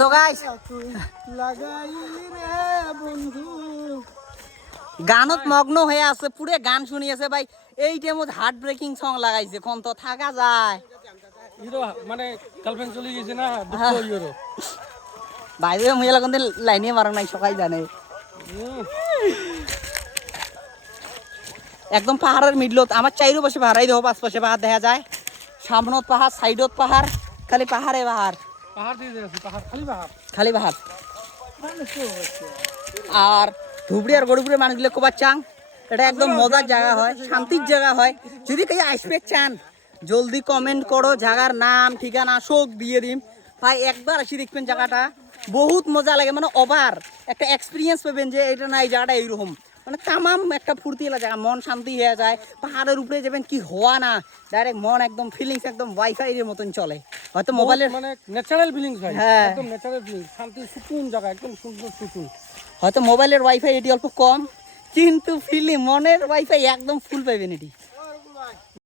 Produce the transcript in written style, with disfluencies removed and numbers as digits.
তো গাইস গানত মগ্ন হয়ে আছে, পুরে গান শুনিয়েছে ভাই। এই টাইমত হার্ট ব্রেকিং সং লাগাইছে, কোন তো থাকা যায় মানে গার্লফ্রেন্ড চলে গেছে না, বাইরে মহিলা কোন লাইনে মারা নাই, সবাই জানে। একদম পাহাড়ের মিডলত আমার চাইরো পাশে পাহাড়, এই দেখো পাঁচ পাশে পাহাড় দেখা যায়, সামনত পাহাড়, সাইডত পাহাড়, খালি পাহাড়ে পাহাড়, খালি পাহাড়। আর ধুবড়ি আর গড়িপুরের মানুষগুলো কোবার চাং, এটা একদম মজার জায়গা হয়, শান্তির জায়গা হয়। যদি কেউ আসবে চান জলদি কমেন্ট করো, জায়গার নাম ঠিকানা শোক দিয়ে দিম ভাই। একবার আসি দেখবেন জায়গাটা বহুত মজা লাগে, মানে ওভার একটা এক্সপিরিয়েন্স পাবেন যে এটা না, এই জায়গাটা এইরকম, মানে তামাম একটা ফুর্তি এলা জায়গা, মন শান্তি হয়ে যায়। পাহাড়ের উপরে যাবেন কি হওয়া না, ডাইরেক্ট মন একদম ফিলিংস একদম ওয়াইফাই এর মতন চলে। হয়তো মোবাইলের মানে ন্যাচারাল ফিলিংস ভাই, হ্যাঁ একদম ন্যাচারাল ফিলিংস, শান্তি সুকুন জায়গা, একদম সুন্দর সুকুন। হয়তো মোবাইলের ওয়াইফাই এটি অল্প কম, কিন্তু ফিলিং মনের ওয়াইফাই একদম ফুল পাইবেন এটি।